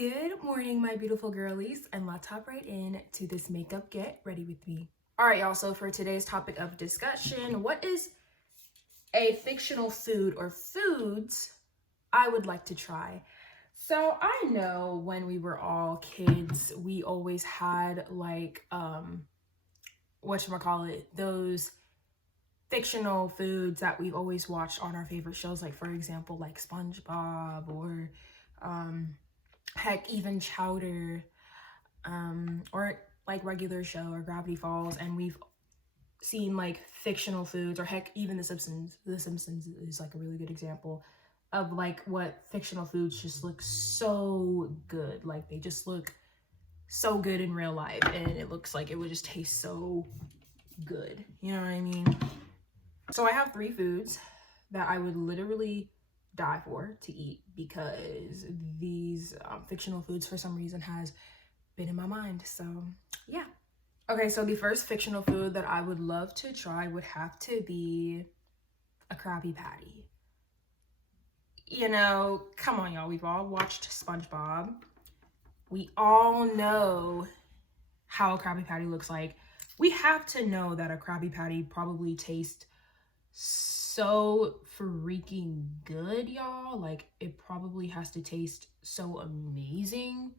Good morning, my beautiful girlies, and let's hop right in to this makeup get ready with me. All right, y'all, so for today's topic of discussion, what is a fictional food or foods I would like to try? So I know when we were all kids, we always had like, whatchamacallit, those fictional foods that we've always watched on our favorite shows, like for example, like SpongeBob or, heck, even Chowder, or like regular show or Gravity Falls, and we've seen like fictional foods, or heck, even The Simpsons. The Simpsons is like a really good example of like what fictional foods just look so good. Like they just look so good in real life, and it looks like it would just taste so good. You know what I mean? So I have 3 foods that I would literally die for to eat because these fictional foods for some reason has been in my mind. So yeah. Okay, so the first fictional food that I would love to try would have to be a Krabby Patty. You know, come on, y'all. We've all watched SpongeBob. We all know how a Krabby Patty looks like. We have to know that a Krabby Patty probably tastes so freaking good, y'all. Like, it probably has to taste so amazing.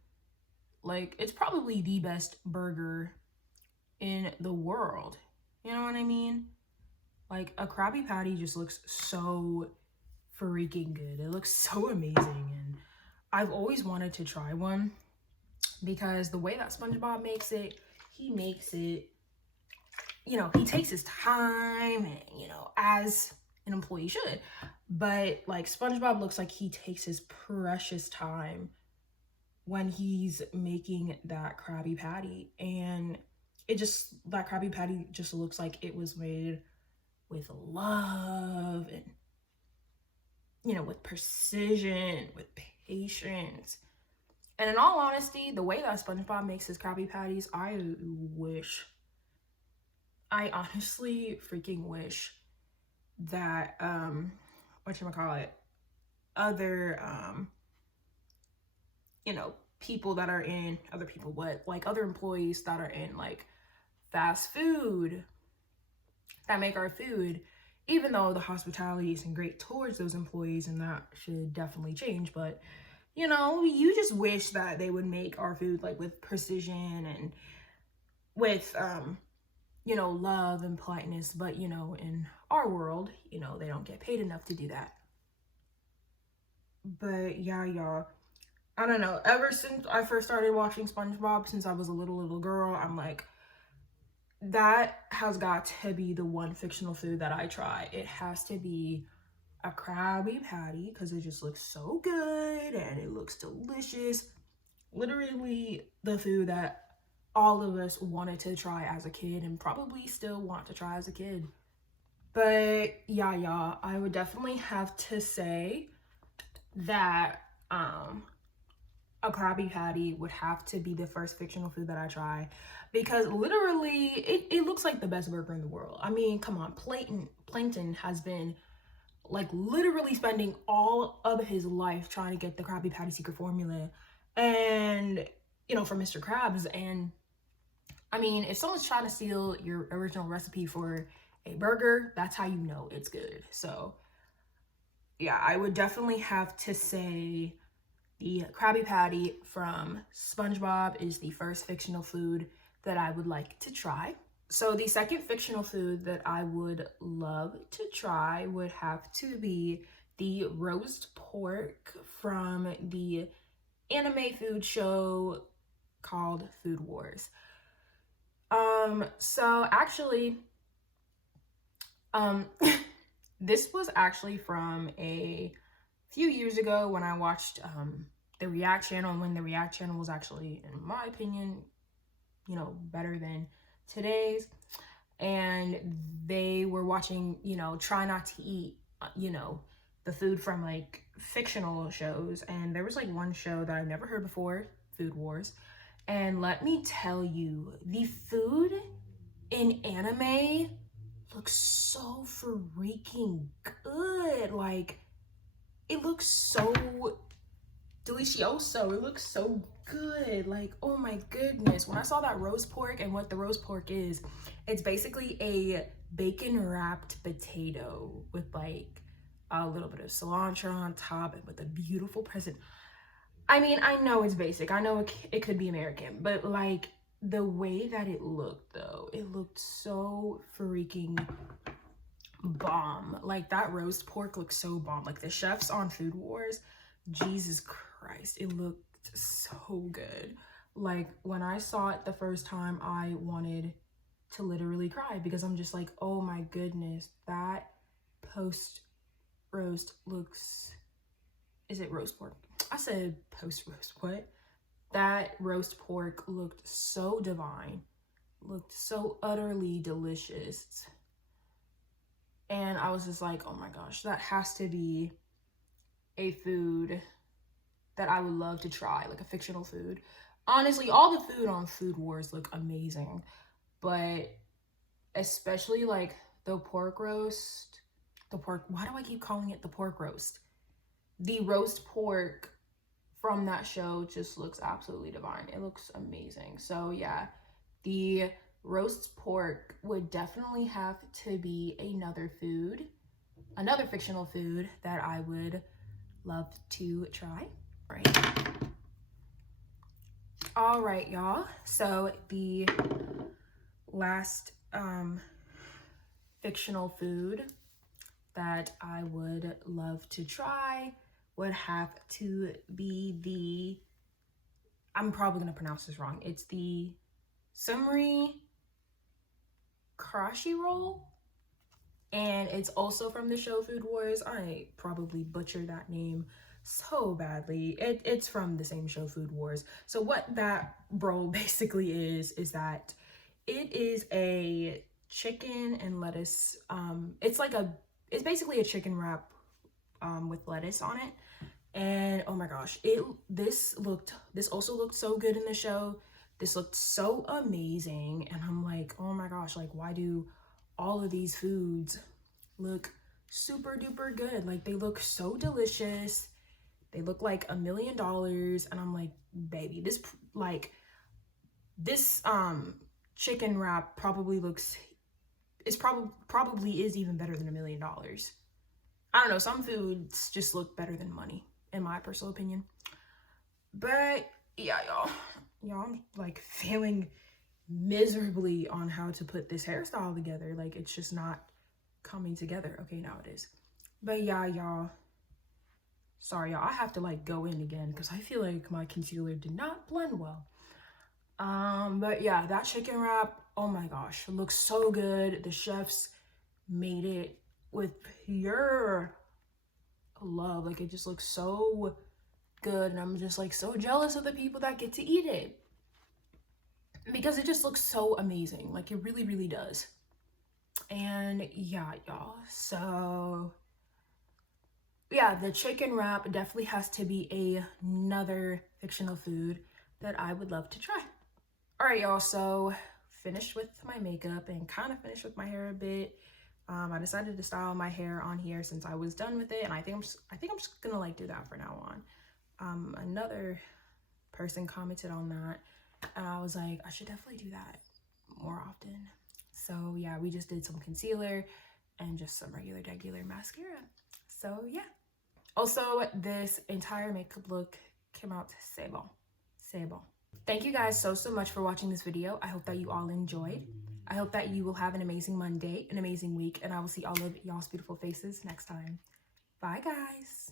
Like, it's probably the best burger in the world. You know what I mean? Like, a Krabby Patty just looks so freaking good. It looks so amazing, and I've always wanted to try one because the way that SpongeBob makes it, he makes it, you know, he takes his time, and, you know, as an employee should. But like SpongeBob looks like he takes his precious time when he's making that Krabby Patty, and it just, that Krabby Patty just looks like it was made with love and, you know, with precision, with patience. And in all honesty, the way that SpongeBob makes his Krabby Patties, I honestly freaking wish that whatchamacallit, other you know, people that are in, other people what, like other employees that are in like fast food that make our food, even though the hospitality isn't great towards those employees, and that should definitely change, but you know, you just wish that they would make our food like with precision and with you know, love and politeness. But you know, in our world, you know, they don't get paid enough to do that. But yeah, y'all, I don't know, ever since I first started watching SpongeBob, since I was a little girl, I'm like, that has got to be the one fictional food that I try. It has to be a Krabby Patty because it just looks so good and it looks delicious. Literally the food that all of us wanted to try as a kid and probably still want to try as a kid. But yeah, y'all, I would definitely have to say that a Krabby Patty would have to be the first fictional food that I try, because literally it looks like the best burger in the world. I mean, come on, Plankton has been like literally spending all of his life trying to get the Krabby Patty secret formula, and you know, from Mr. Krabs. And I mean, if someone's trying to steal your original recipe for a burger, that's how you know it's good. So yeah, I would definitely have to say the Krabby Patty from SpongeBob is the first fictional food that I would like to try. So the second fictional food that I would love to try would have to be the roast pork from the anime food show called Food Wars. So actually, this was actually from a few years ago when I watched the React channel, when the React channel was actually, in my opinion, you know, better than today's. And they were watching, you know, try not to eat, you know, the food from like fictional shows. And there was like one show that I've never heard before, Food Wars. And let me tell you, the food in anime looks so freaking good. Like, it looks so delicioso. It looks so good. Like, oh my goodness. When I saw that roast pork and what the roast pork is, it's basically a bacon wrapped potato with like a little bit of cilantro on top and with a beautiful present. I mean, I know it's basic. I know it could be American, but like the way that it looked though, it looked so freaking bomb. Like that roast pork looks so bomb. Like the chefs on Food Wars, Jesus Christ, it looked so good. Like when I saw it the first time, I wanted to literally cry because I'm just like, oh my goodness, that post roast looks, is it roast pork? I said post roast, what? That roast pork looked so divine, looked so utterly delicious. And I was just like, oh my gosh, that has to be a food that I would love to try, like a fictional food. Honestly, all the food on Food Wars look amazing, but especially like the pork roast, why do I keep calling it the pork roast? The roast pork from that show just looks absolutely divine. It looks amazing. So yeah, the roast pork would definitely have to be another fictional food that I would love to try. All right, y'all. So the last fictional food that I would love to try would have to be I'm probably gonna pronounce this wrong. It's the sumri karashi roll, and it's also from the show Food Wars. I probably butchered that name so badly. It's from the same show Food Wars. So what that roll basically is that it is a chicken and lettuce. It's basically a chicken wrap with lettuce on it. And oh my gosh, this also looked so good in the show. This looked so amazing, and I'm like, oh my gosh, like why do all of these foods look super duper good? Like they look so delicious. They look like $1 million, and I'm like, baby, this chicken wrap probably is even better than $1 million. I don't know, some foods just look better than money, in my personal opinion. But yeah, y'all, I'm like failing miserably on how to put this hairstyle together. Like it's just not coming together. Okay, now it is. But yeah, y'all, sorry, y'all, I have to like go in again because I feel like my concealer did not blend well. But yeah, that chicken wrap, oh my gosh, it looks so good. The chefs made it with pure love. Like it just looks so good, and I'm just like so jealous of the people that get to eat it because it just looks so amazing. Like it really, really does. And yeah, y'all, so yeah, the chicken wrap definitely has to be another fictional food that I would love to try. All right, y'all, so finished with my makeup and kind of finished with my hair a bit. I decided to style my hair on here since I was done with it, and I think I'm just gonna like do that for now on. Another person commented on that, and I was like, I should definitely do that more often. So yeah, we just did some concealer and just some regular mascara. So yeah. Also, this entire makeup look came out c'est bon. Thank you guys so much for watching this video. I hope that you all enjoyed. I hope that you will have an amazing Monday, an amazing week, and I will see all of y'all's beautiful faces next time. Bye, guys.